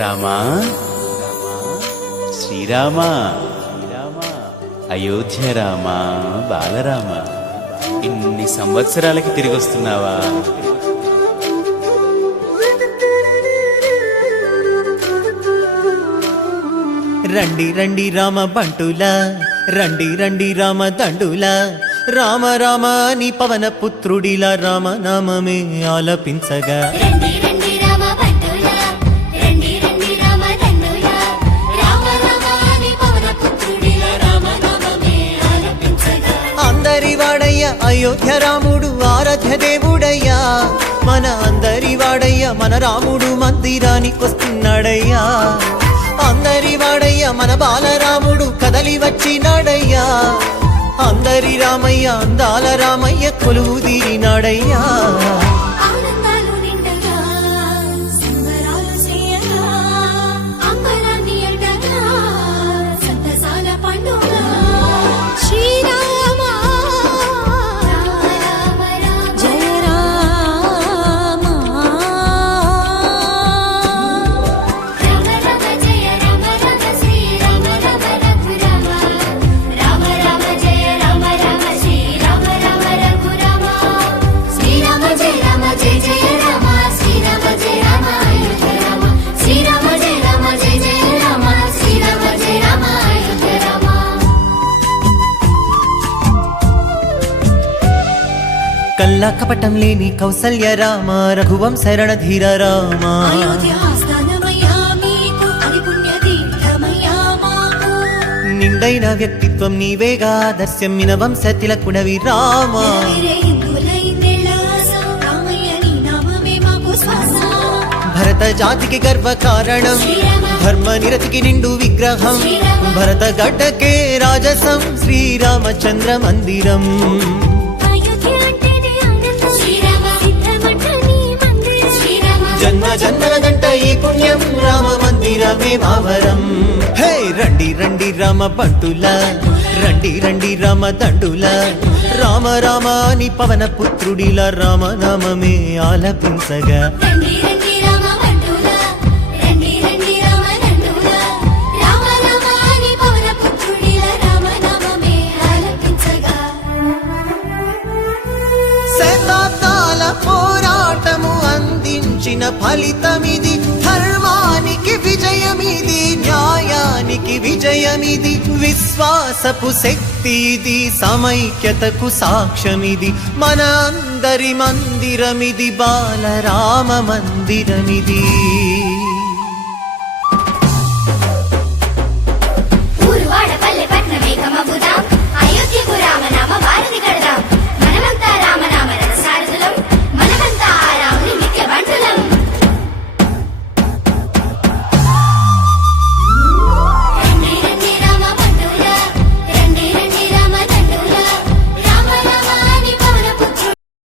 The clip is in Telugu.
రామా శ్రీరామా అయోధ్య రామా బాలరామ ఇన్ని సంవత్సరాలకి తిరిగి వస్తున్నావా? రండి రండి రామ బంటులా, రండి రండి రామ దండులా, రామ రామ అని పవన పుత్రుడిలా రామ నామమే ఆలపించగా. రండి రండి రామ బంటులా, రండి రండి రామ దండులా, రామ రామ అని పవన పుత్రుడిలా రామ నామమే ఆలపించగా. అందరి వాడయ్య అయోధ్య రాముడు ఆరాధ్య దేవుడయ్యా, మన అందరి వాడయ్య మన రాముడు మందిరానికి వస్తున్నాడయ్యా. అందరి వాడయ్య మన బాలరాముడు కదలి వచ్చినాడయ్యా. అందరి రామయ్య అందాల రామయ్య కొలువు తీరినాడయ్యా. ఆనందాలు నిండగా సంబరాలు చేయగా, అంబరాన్ని అడ్డగా సంతసాల పండుగ. శ్రీరామ రామ రామ జయ రామ, రామ రామ జయ రామ రామ శ్రీరామ రామ రఘురామ, రామ రామ జయ రామ రామ శ్రీరామ రామ రఘురామ, శ్రీరామ జయ రామ జయ జయ రామ, శ్రీరామ జయ రామ అయోధ్య రామ, శ్రీరామ జయ రామ జయ జయ రామ, శ్రీరామ జయ రామ అయోధ్య రామ. కల్లా కపటం లేని కౌసల్య రామ, రఘువంశ రణధీర రామ. అయోధ్య ఆస్థానమయ్యా మీకు, అది పుణ్యతీర్థమయ్యా మాకు. నిండైన వ్యక్తిత్వం నీవేగా, దర్శమ్మిన వంశ తిలకుడవి రామ. నిలవిరే హిందువుల ఇందేళ్ల ఆశ, రామయ్య నీ నామమే మాకు శ్వాస. భరత జాతికి గర్వ కారణం, శ్రీరామ ధర్మ నిరతికి నిండు విగ్రహం. శ్రీరామ భరత గడ్డకే రాజసం, శ్రీరామచంద్ర మందిరం. అయోధ్య అంటేనే ఆనందం, శ్రీరామ సిద్ధమంట నీ మందిరం. శ్రీరామ జన్మ జన్మలదంట ఈ పుణ్యం, రామ మందిరమే భావరం. హే రండి రండి రామ బంటులా, రండి రండి రామ దండులా, రామ రామ అని పవన పుత్రుడిలా రామ నామమే ఆలపించగా. రండి రండి రామ బంటులా, రండి రండి రామ దండులా, రామ రామ అని పవన పుత్రుడిలా రామ నామమే ఆలపించగా. శతాబ్దాల పోరాటము అందించిన ఫలితమిది, ధర్మానికి విజయమిది, న్యాయానికి విజయమిది, విశ్వాసపు శక్తి ఇది, సమైక్యతకు సాక్ష్యమిది, మన అందరి మందిరమిది, బాలరామ మందిరమిది.